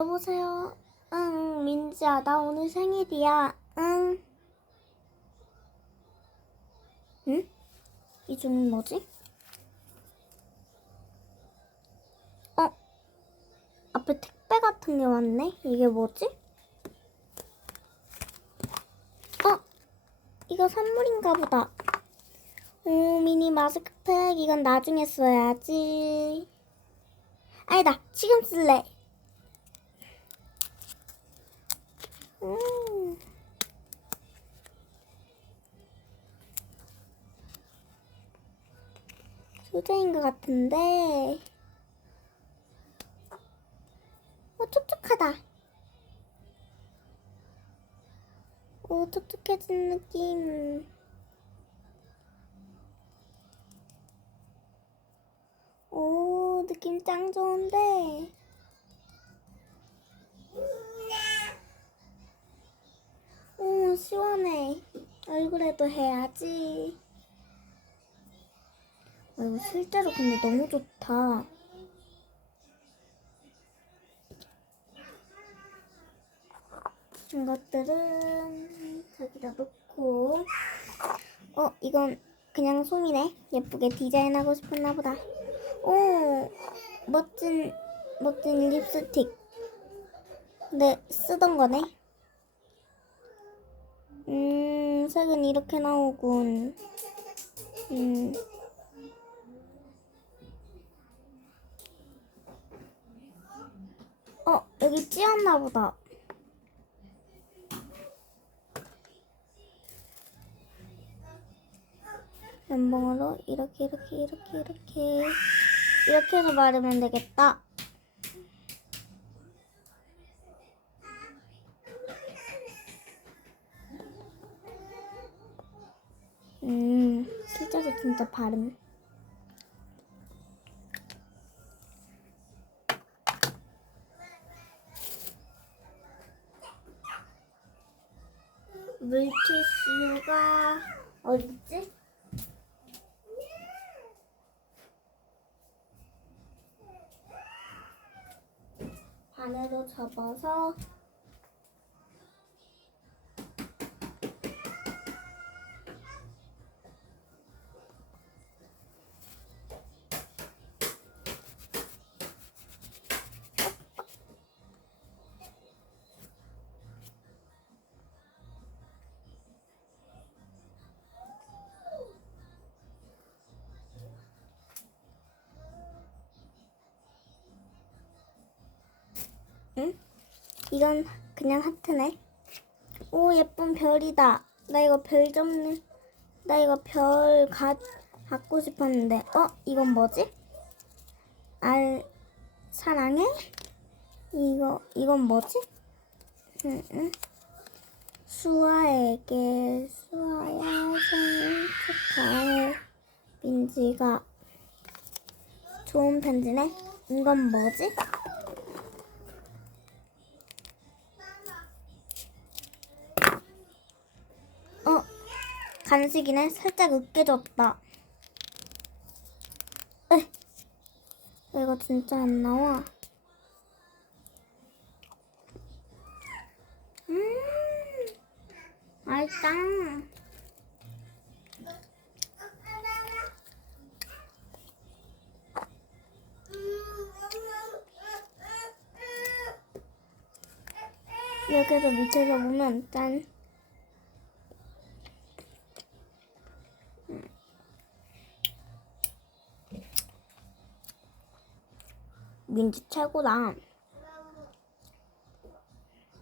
여보세요? 응, 민지야, 나 오늘 생일이야. 응. 응? 이 줄은 뭐지? 어? 앞에 택배 같은 게 왔네? 이게 뭐지? 어? 이거 선물인가 보다. 오, 미니 마스크팩. 이건 나중에 써야지. 아니다, 지금 쓸래. 음. 소재인 것 같은데. 어, 촉촉하다. 오, 촉촉해진 느낌. 오, 느낌 짱 좋은데. 오, 시원해. 얼굴에도 해야지. 어, 이거 실제로 근데 너무 좋다. 이것들은 저기다 놓고. 어, 이건 그냥 솜이네. 예쁘게 디자인하고 싶었나 보다. 오, 멋진, 멋진 립스틱. 근데 쓰던 거네. 음, 색은 이렇게 나오군. 음. 어, 여기 찌었나 보다. 면봉으로 이렇게 이렇게 이렇게 이렇게 이렇게 해서 바르면 되겠다. 음, 실제로 진짜 발음. 물티슈가 어딨지? 반으로 접어서 이건 그냥 하트네. 오, 예쁜 별이다. 나 이거 별 좀, 나 이거 별 가, 갖고 싶었는데. 어, 이건 뭐지? 알, 사랑해? 이거, 이건 뭐지? 응, 응. 수아에게, 수아야 생일 축하해. 민지가 좋은 편지네? 이건 뭐지? 간식이네. 살짝 으깨졌다. 에, 이거 진짜 안 나와. 음, 맛있다. 이렇게 해서 밑에서 보면 짠. 민지 최고다.